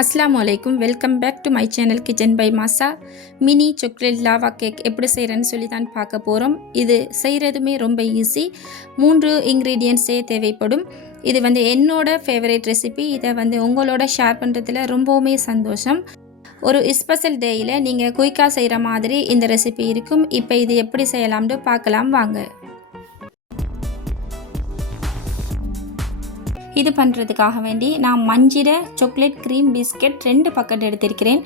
அஸ்ஸலாமு அலைக்கும். Welcome back to my channel kitchen by Maasa. Mini chocolate lava cake எப்படி செய்கிறேன்னு சொல்லி தான் பார்க்க போகிறோம். இது செய்கிறதுமே ரொம்ப ஈஸி. 3 இன்க்ரீடியன்ட்ஸே தேவைப்படும். இது என்னோட ஃபேவரட் ரெசிபி. இதை உங்களோட ஷேர் பண்ணுறதுல ரொம்பவுமே சந்தோஷம். ஒரு ஸ்பெஷல் டேயில் நீங்கள் குயிக்காக செய்கிற மாதிரி இந்த ரெசிபி இருக்கும். இப்போ இது எப்படி செய்யலாம்னு பார்க்கலாம் வாங்க. இது பண்ணுறதுக்காக வேண்டி நான் மஞ்சிர சாக்லேட் க்ரீம் பிஸ்கெட் 2 பாக்கெட் எடுத்திருக்கிறேன்.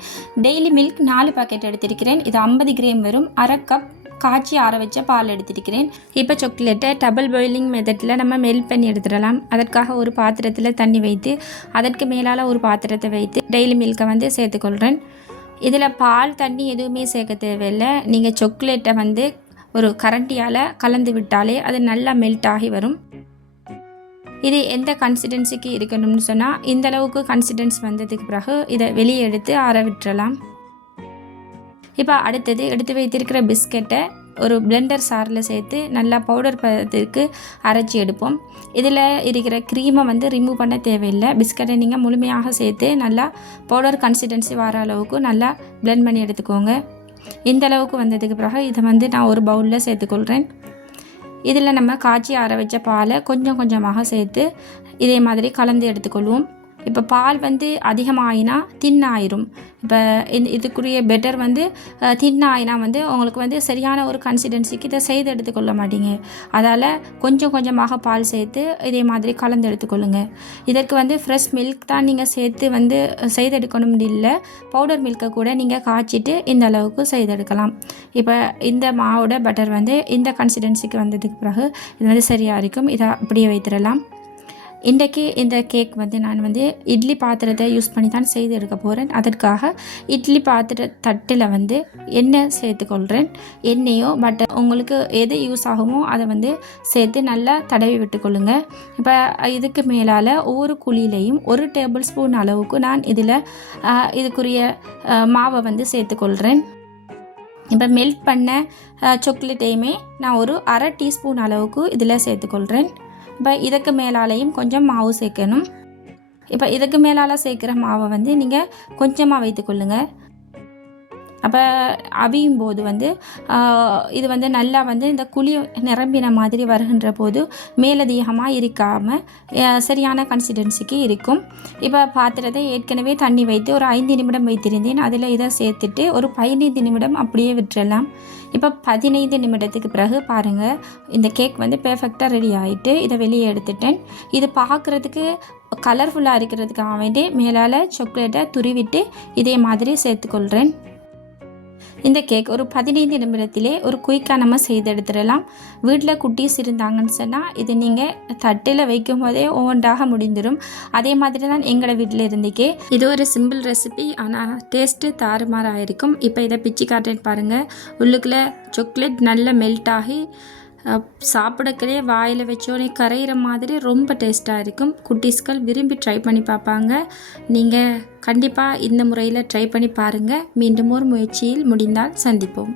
டெய்லி மில்க் 4 பாக்கெட் எடுத்திருக்கிறேன். இது 50 கிராம் வரும். அரை கப் காய்ச்சி ஆற வச்ச பால் எடுத்திருக்கிறேன். இப்போ சாக்லேட்டை டபுள் பாயிலிங் மெத்தடில் நம்ம மெல்ட் பண்ணி எடுத்துடலாம். அதற்காக ஒரு பாத்திரத்தில் தண்ணி வைத்து அதற்கு மேலால் ஒரு பாத்திரத்தை வைத்து டெய்லி மில்கை சேர்த்துக்கொள்கிறேன். இதில் பால் தண்ணி எதுவுமே சேர்க்க தேவையில்லை. நீங்கள் சாக்லேட்டை ஒரு கரண்டியால் கலந்து விட்டாலே அது நல்லா மெல்ட் ஆகி வரும். இது எந்த கன்சிஸ்டன்சிக்கு இருக்கணும்னு சொன்னால் இந்தளவுக்கு கன்சிஸ்டன்ஸ் வந்ததுக்கு பிறகு இதை வெளியே எடுத்து ஆற விட்டுறலாம். இப்போ அடுத்தது எடுத்து வைத்திருக்கிற பிஸ்கெட்டை ஒரு பிளெண்டர் சாரில் சேர்த்து நல்லா பவுடர் பதத்துக்கு அரைச்சி எடுப்போம். இதில் இருக்கிற க்ரீமை ரிமூவ் பண்ண தேவையில்லை. பிஸ்கெட்டை நீங்கள் முழுமையாக சேர்த்து நல்லா பவுடர் கன்சிஸ்டன்சி வர அளவுக்கு நல்லா பிளெண்ட் பண்ணி எடுத்துக்கோங்க. இந்த அளவுக்கு வந்ததுக்கு பிறகு இதை நான் ஒரு பவுலில் சேர்த்துக்கொள்கிறேன். இதில் நம்ம காய்ச்சி ஆற வச்ச பாலை கொஞ்சம் கொஞ்சமாக சேர்த்து இதே மாதிரி கலந்து எடுத்துக்கொள்வோம். இப்போ பால் அதிகமாகினா தின்னாயிரும். இப்போ இதுக்குரிய பெட்டர் தின்னாயினா உங்களுக்கு சரியான ஒரு கன்சிஸ்டன்சிக்கு இதை செய்து எடுத்துக்கொள்ள மாட்டீங்க. அதால் கொஞ்சம் கொஞ்சமாக பால் சேர்த்து இதே மாதிரி கலந்து எடுத்துக்கொள்ளுங்க. இதற்கு ஃப்ரெஷ் மில்க் தான் நீங்கள் சேர்த்து செய்தெடுக்கணும்னு இல்லை. பவுடர் மில்கை கூட நீங்கள் காய்ச்சிட்டு இந்த அளவுக்கு செய்தெடுக்கலாம். இப்போ இந்த மாவோட பட்டர் இந்த கன்சிஸ்டன்சிக்கு வந்ததுக்கு பிறகு இது சரியாக இருக்கும். இதை அப்படியே வைத்திடலாம். இன்றைக்கு இந்த கேக் நான் இட்லி பாத்திரத்தை யூஸ் பண்ணி தான் செய்து எடுக்க போகிறேன். அதற்காக இட்லி பாத்திர தட்டில் எண்ணெய் சேர்த்துக்கொள்கிறேன். எண்ணெயோ பட்டர் உங்களுக்கு எது யூஸ் ஆகுமோ அதை சேர்த்து நல்லா தடவி விட்டுக்கொள்ளுங்க. இப்போ இதுக்கு மேலால் ஒவ்வொரு குழியிலையும் 1 டேபிள் ஸ்பூன் அளவுக்கு நான் இதில் இதுக்குரிய மாவை சேர்த்துக்கொள்கிறேன். இப்போ மெல்ட் பண்ண சாக்லேட்டையுமே நான் ஒரு அரை டீஸ்பூன் அளவுக்கு இதில் சேர்த்துக்கொள்கிறேன். இப்போ இதுக்கு மேலாலையும் கொஞ்சம் மாவு சேர்க்கணும். இப்போ இதுக்கு மேலால் சேர்க்குற மாவை நீங்கள் கொஞ்சமாக வைத்துக்கொள்ளுங்கள். அப்போ அவியும் போது இது நல்லா இந்த குழி நிரம்பின மாதிரி வருகின்ற போது மேலதிகமாக இருக்காமல் சரியான கன்சிஸ்டன்சிக்கு இருக்கும். இப்போ பாத்திரத்தை ஏற்கனவே தண்ணி வைத்து ஒரு 5 நிமிடம் வைத்திருந்தேன். அதில் இதை சேர்த்துட்டு ஒரு 15 நிமிடம் அப்படியே விட்டுறலாம். இப்போ 15 நிமிடத்துக்கு பிறகு பாருங்கள், இந்த கேக் பெர்ஃபெக்டாக ரெடி ஆகிட்டு இதை வெளியே எடுத்துட்டேன். இது பார்க்குறதுக்கு கலர்ஃபுல்லாக இருக்கிறதுக்காக வேண்டி மேலால் சாக்லேட்டை துருவிட்டு இதே மாதிரி சேர்த்துக்கொள்கிறேன். இந்த கேக் ஒரு 15 நிமிடத்திலே ஒரு குயிக்காக நம்ம செய்து எடுத்துடலாம். வீட்டில் குட்டீஸ் இருந்தாங்கன்னு சொன்னால் இது நீங்கள் தட்டில் வைக்கும் போதே ஓவண்டாக முடிந்துடும். அதே மாதிரி தான் எங்களோட வீட்டில் இருந்துக்கே. இது ஒரு சிம்பிள் ரெசிபி, ஆனால் டேஸ்ட்டு தாறுமாறாக இருக்கும். இப்போ இதை பிச்சு காட்டேன் பாருங்கள். உள்ளுக்குள்ளே சாக்லேட் நல்லா மெல்ட் ஆகி சாப்பிடக்கலே வாயில் வச்சோடனே கரையிற மாதிரி ரொம்ப டேஸ்ட்டாக இருக்கும். குட்டீஸ்கள் விரும்பி ட்ரை பண்ணி பார்ப்பாங்க. நீங்கள் கண்டிப்பாக இந்த முறையில் ட்ரை பண்ணி பாருங்கள். மீண்டும் ஒரு முயற்சியில் முடிந்தால் சந்திப்போம்.